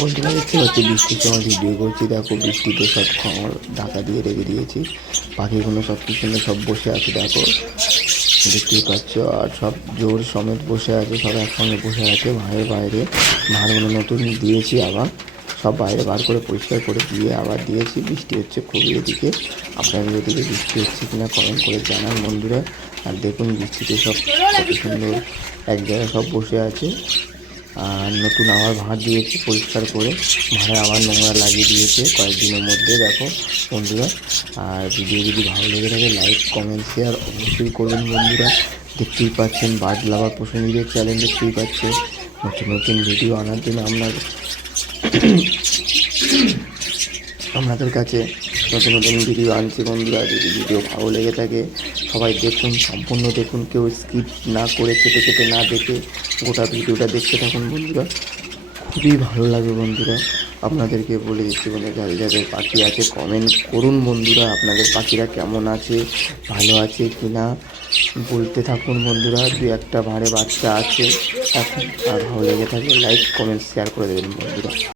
বন্ধুরা দেখতে পাচ্ছি বৃষ্টির সময় ভিডিও করছি। দেখো বৃষ্টিতে সব খড় ঢাকা দিয়ে রেখে দিয়েছি। পাখিগুলো সব কি সুন্দর সব বসে আছে দেখো, দেখতেই পাচ্ছ। আর সব জোর সমেত বসে আছে, সব একসঙ্গে বসে আছে ভাঁড়ের বাইরে। ভাঁড়গুলো নতুন দিয়েছি, আবার সব বাইরে বার করে পরিষ্কার করে দিয়ে আবার দিয়েছি। বৃষ্টি হচ্ছে খুবই এদিকে। আপনাদের এদিকে বৃষ্টি হচ্ছে কিনা কমেন্ট করে জানান বন্ধুরা। আর দেখুন বৃষ্টিতে সব কত সুন্দর এক জায়গায় সব বসে আছে। আর নতুন আবার ভাঁড় দিয়েছি পরিষ্কার করে, ভাঁড়ে আবার নোংরা লাগিয়ে দিয়েছে কয়েকদিনের মধ্যে দেখো বন্ধুরা। আর ভিডিও যদি ভালো লেগে থাকে লাইক কমেন্ট শেয়ার অবশ্যই করবেন বন্ধুরা। দেখতেই পাচ্ছেন বার্ড লাভার পছন্দের চ্যানেল, দেখতেই পাচ্ছেন নতুন নতুন ভিডিও আনার জন্য আপনাদের কাছে নতুন নতুন ভিডিও আনছি বন্ধুরা। যদি ভিডিও ভালো লেগে থাকে সবাই দেখুন, সম্পূর্ণ দেখুন, কেউ স্কিপ না করে কেটে কেটে না দেখে গোটা ভিডিওটা দেখতে থাকুন বন্ধুরা। খুবই ভালো লাগে বন্ধুরা। আপনাদেরকে বলে দিচ্ছি বন্ধুরা, যাদের যাদের পাখি আছে কমেন্ট করুন বন্ধুরা। আপনাদের পাখিরা কেমন আছে, ভালো আছে কি না বলতে থাকুন বন্ধুরা। দু একটা ভাঁড়ে বাচ্চা আছে এখন। আর ভালো লেগে থাকে লাইক কমেন্ট শেয়ার করে দেবেন বন্ধুরা।